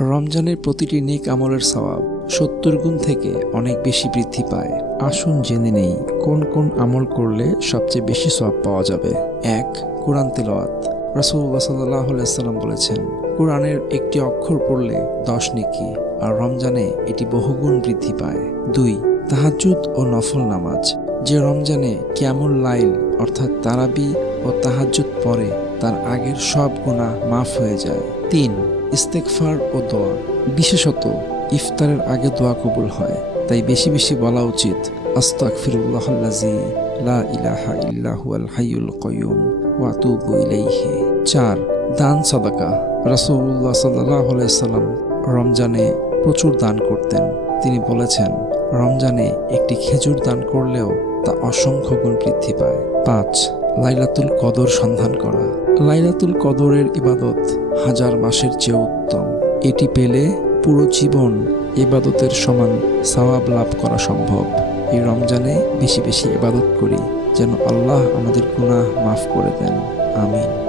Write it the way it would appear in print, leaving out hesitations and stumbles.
রমজানের প্রতিটি নেক আমলের সওয়াব ৭০ গুণ থেকে অনেক বেশি বৃদ্ধি পায়। আসুন জেনে নেই কোন কোন আমল করলে সবচেয়ে বেশি সওয়াব পাওয়া যাবে। ১. কোরআন তিলাওয়াত। রাসূলুল্লাহ সাল্লাল্লাহু আলাইহি ওয়াসাল্লাম বলেছেন, কোরআনের একটি অক্ষর পড়লে ১০ নেকি, আর রমজানে এটি বহুগুণ বৃদ্ধি পায়। ২. তাহাজ্জুদ ও নফল নামাজ। যে রমজানে কিয়ামুল লাইল অর্থাৎ তারাবি ও তাহাজ্জুদ পড়ে তার আগের সব গুনাহ মাফ হয়ে যায়। ৩. ইস্তেগফার ও দোয়া। বিশেষত ইফতারের আগে দোয়া কবুল হয়, তাই বেশি বেশি বলা উচিত, আস্তাগফিরুল্লাহাল্লাযী লা ইলাহা ইল্লা হুয়াল হাইয়ুল কাইয়্যুম ওয়া আতুবু ইলাইহি। ৪. দান সাদাকা। রাসূলুল্লাহ সাল্লাল্লাহু আলাইহি ওয়াসাল্লাম রমজানে প্রচুর দান করতেন। তিনি বলেছেন, রমজানে একটি খেজুর দান করলেও তা অসংখ্য গুণ বৃদ্ধি পায়। ৫. লাইলাতুল কদর সন্ধান করা। লাইলাতুল কদরের ইবাদত হাজার মাসের চেয়ে উত্তম। এটি পেলে পুরো জীবন ইবাদতের সমান সওয়াব লাভ করা সম্ভব। এই রমজানে বেশি বেশি ইবাদত করি, যেন আল্লাহ আমাদের গুনাহ মাফ করে দেন। আমিন।